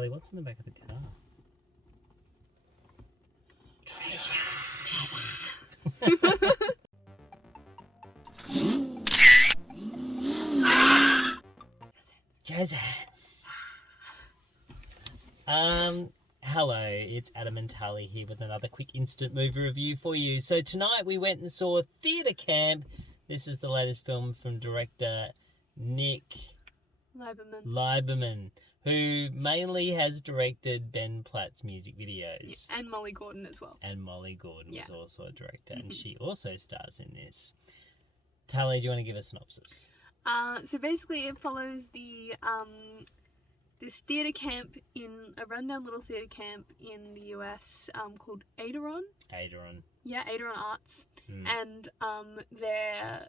Tally, what's in the back of the car? Treasure. Joseph. Hello, it's Adam and Tally here with another quick instant movie review for you. So tonight we went and saw Theatre Camp. This is the latest film from director Nick Lieberman, who mainly has directed Ben Platt's music videos. Yeah, and Molly Gordon as well. And Molly Gordon was also a director, and she also stars in this. Tally, do you want to give a synopsis? So basically it follows the this theatre camp a rundown little theatre camp in the US called Aderon. Yeah, Aderon Arts. And they're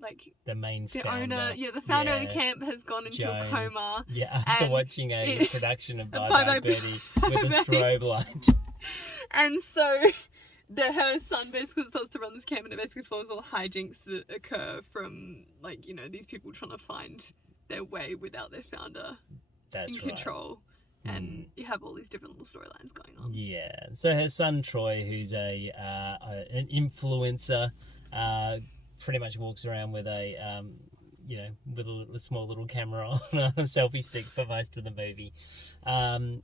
like the main the founder. owner, the founder of the camp has gone into a coma. Yeah, after watching a production of Bye Bye Birdie with a strobe light. And so her son basically starts to run this camp, and it basically follows all the hijinks that occur from these people trying to find their way without their founder in control. And you have all these different little storylines going on. Yeah. So her son Troy, who's an influencer, pretty much walks around with a with a small little camera on a selfie stick for most of the movie.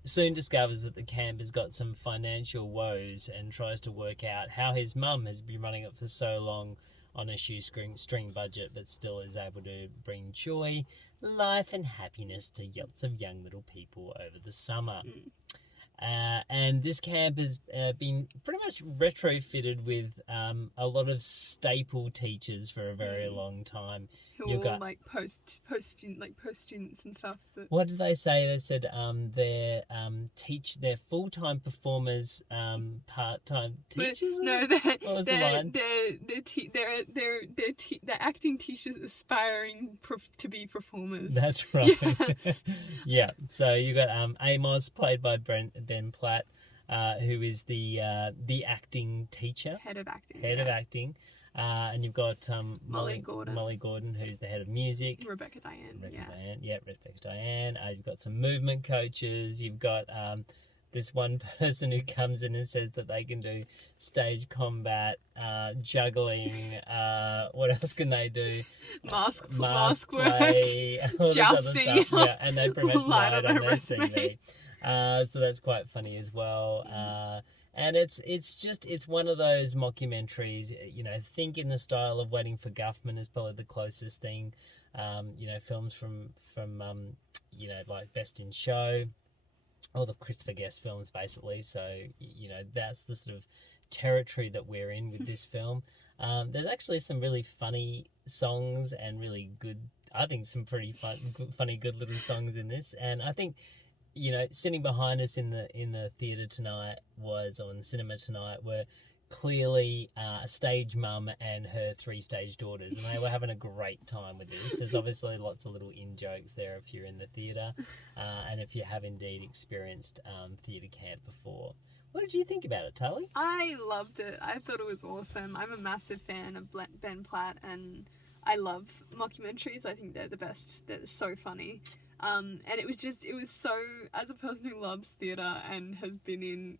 Soon discovers that the camp has got some financial woes and tries to work out how his mum has been running it for so long on a shoestring budget, but still is able to bring joy, life and happiness to lots of young little people over the summer. And this camp has been pretty much retrofitted with a lot of staple teachers for a very long time. Who are all post students and stuff. What did they say? They said they're full-time performers, part-time teachers. No, what was the line? They're acting teachers aspiring to be performers. That's right. Yeah. So you got Amos, played by Ben Platt, who is the acting teacher, head of acting. And you've got Molly Gordon, who's the head of music. Rebecca Diane. Rebecca Diane. You've got some movement coaches. You've got this one person who comes in and says that they can do stage combat, juggling. What else can they do? Mask play, jousting. Yeah, and they pretty much lie it on their CV. So that's quite funny as well. And it's one of those mockumentaries, think in the style of Waiting for Guffman is probably the closest thing. Films from like Best in Show, all the Christopher Guest films basically. So, that's the sort of territory that we're in with this film. There's actually some really funny songs and really good, I think some pretty funny, good little songs in this. And I think, sitting behind us in the theatre tonight on cinema tonight were clearly a stage mum and her 3 stage daughters, and they were having a great time with this. There's obviously lots of little in-jokes there if you're in the theatre, and if you have indeed experienced theatre camp before. What did you think about it, Tally? I loved it. I thought it was awesome. I'm a massive fan of Ben Platt, and I love mockumentaries. I think they're the best. They're so funny. And it was so, as a person who loves theatre and has been in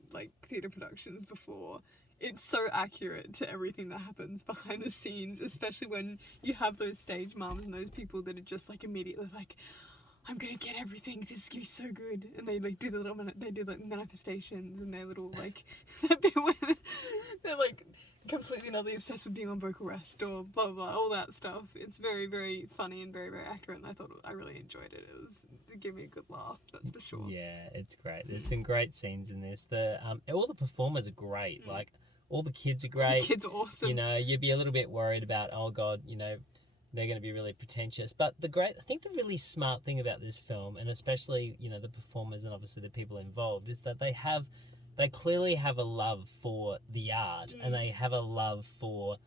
theatre productions before, it's so accurate to everything that happens behind the scenes, especially when you have those stage mums and those people that are just immediately I'm gonna get everything, this is gonna be so good, and they do the little manifestations and their little that bit where they're completely and utterly obsessed with being on vocal rest or blah blah, all that stuff. It's very, very funny and very, very accurate, and I really enjoyed it. It gave me a good laugh, that's for sure. Yeah, it's great. There's some great scenes in this. All the performers are great. All the kids are great. The kids are awesome. You'd be a little bit worried about, oh god, they're going to be really pretentious. But I think the really smart thing about this film, and especially, the performers and obviously the people involved, is that they clearly have a love for the art, and they have a love for,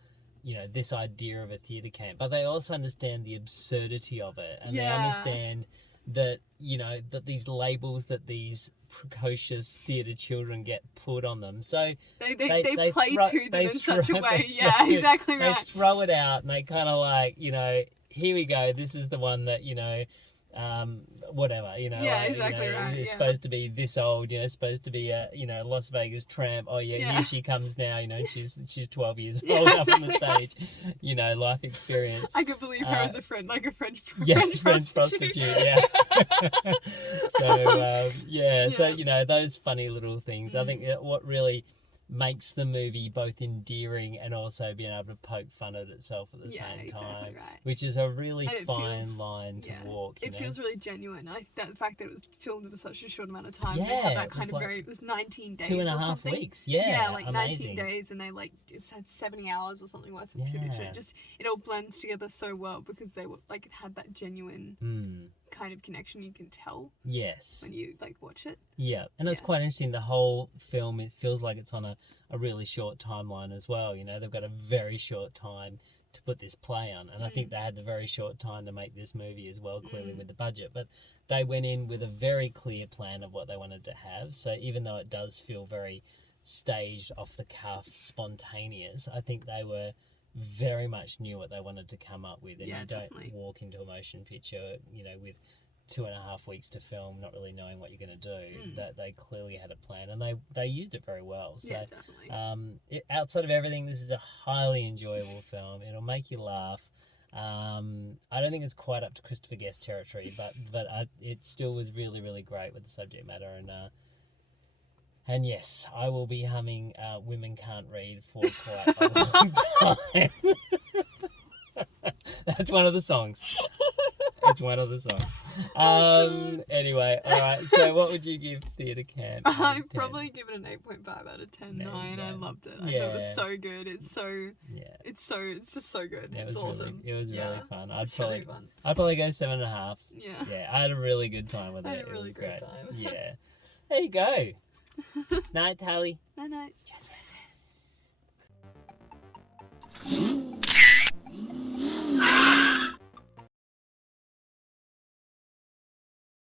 this idea of a theatre camp. But they also understand the absurdity of it, and they understand that, that these labels that these precocious theatre children get put on them. So they play to them in such a way. Yeah, exactly right. They throw it out, and they kind of here we go, this is the one that, whatever, you know. Yeah, like, exactly you know, right, It's yeah. supposed to be this old, you know, supposed to be a, you know, Las Vegas tramp. Oh yeah, Yeah. here she comes now. You know, she's 12 years Yeah. old up on the stage. You know, life experience. I could believe her as a friend, like a French French prostitute. Yeah. So Yeah. so you know, those funny little things. I think Mm. that what really makes the movie both endearing and also being able to poke fun at itself at the Yeah, same exactly time, right. which is a really And it fine feels- line to yeah, walk. You It know? feels really genuine. Like that, the fact that it was filmed in such a short amount of time. They Yeah, had it that was kind of like very. It was 19 days 2.5 or something. weeks. Yeah, like amazing. 19 days, and they like just had 70 hours or something worth of footage. Yeah. It all blends together so well because they were like it had that genuine kind of connection you can tell Yes. when you like watch it. Yeah, and it's Yeah. quite interesting. The whole film, it feels like it's on a really short timeline as well. You know, they've got a very short time to put this play on, and I think they had the very short time to make this movie as well, clearly with the budget. But they went in with a very clear plan of what they wanted to have. So even though it does feel very staged, off the cuff, spontaneous, I think they were very much knew what they wanted to come up with, and Yeah, you don't definitely. walk into a motion picture, you know, with 2.5 weeks to film, not really knowing what you're going to do. That they clearly had a plan, and they used it very well. So, Yeah, definitely. outside of everything, this is a highly enjoyable film. It'll make you laugh. I don't think it's quite up to Christopher Guest territory, but it still was really, really great with the subject matter, and yes, I will be humming "Women Can't Read" for quite a long time. That's one of the songs. It's one of the songs. Anyway, all right. So, what would you give Theatre Camp? I'd probably give it an 8.5 out of 10. There you 9. I go. loved it. I thought it Yeah. was so good. It's just so good. Yeah, it it's was awesome. Really, it was Yeah. really fun. It's really fun. I'd probably go 7.5. Yeah. Yeah, I had a really good time with it. I had a It really was great time. Yeah. There you go. Night, Tally. Night night. Cheers.